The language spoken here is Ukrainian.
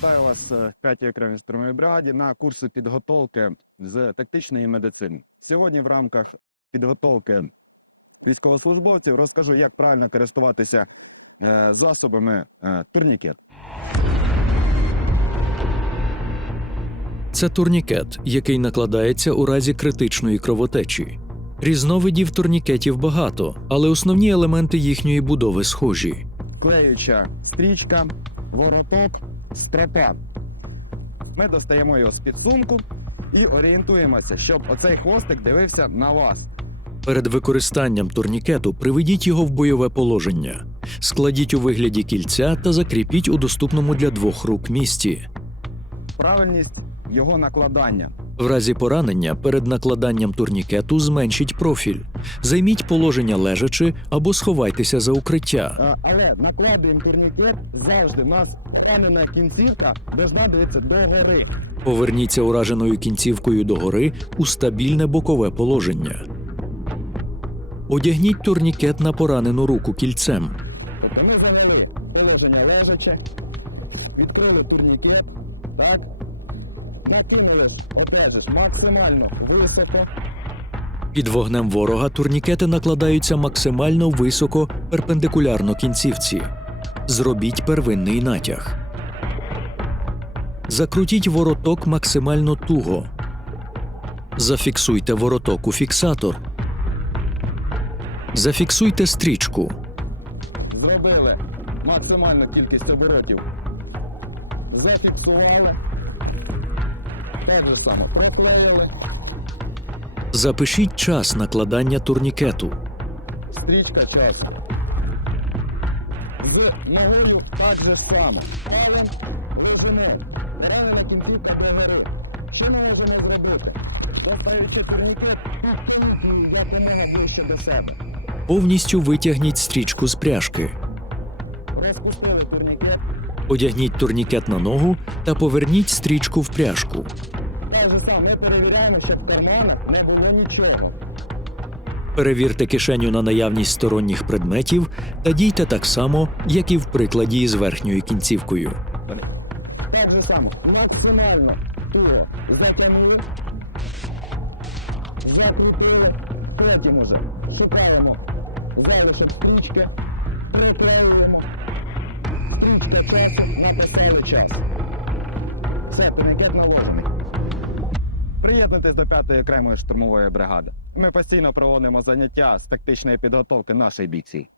Вітаю вас е, 5-й окремій штурмовій бригаді на курсі підготовки з тактичної медицини. Сьогодні в рамках підготовки військовослужбовців розкажу, як правильно користуватися е, засобами е, турнікет. Це турнікет, який накладається у разі критичної кровотечі. Різновидів турнікетів багато, але основні елементи їхньої будови схожі. Клеюча стрічка, воротет, стрепет. Ми достаємо його з підсумку і орієнтуємося, щоб оцей хвостик дивився на вас. Перед використанням турнікету приведіть його в бойове положення, складіть у вигляді кільця та закріпіть у доступному для двох рук місці. Правильність його накладання. В разі поранення перед накладанням турнікету зменшіть профіль, займіть положення лежачи або сховайтеся за укриття. Але накладуємо турнікет завжди. Нас емена кінцівка должна дивитися до гори. Поверніться ураженою кінцівкою догори у стабільне бокове положення. Одягніть турнікет на поранену руку кільцем. Тобто ми зайшли положення лежаче, відкрили турнікет, так, накинулись, одежиш максимально високо, Під вогнем ворога турнікети накладаються максимально високо перпендикулярно кінцівці. Зробіть первинний натяг. Закрутіть вороток максимально туго. Зафіксуйте вороток у фіксатор. Зафіксуйте стрічку. зробили максимальну кількість оборотів, зафіксували, Запишіть час накладання турнікету. стрічка час. В нервію так же само. Елен, женель, дерева на кінцівка до нерви. Що можна не зробити? Поставивши турнікет, накинути як мене ближче до себе. Повністю витягніть стрічку з пряжки. Розпустили турнікет, Одягніть турнікет на ногу та поверніть стрічку в пряжку. Перевірте кишеню на наявність сторонніх предметів та дійте так само, як і в прикладі із верхньою кінцівкою. Те ж саме, максимально туго затягнули, закрутили, потім уже шукаємо велише кучки, приклеюємо. Кучка часу час. Все, турнікет наложений приєднуйтесь до п'ятої окремої штурмової бригади. Ми постійно проводимо заняття з тактичної підготовки нашої бійці.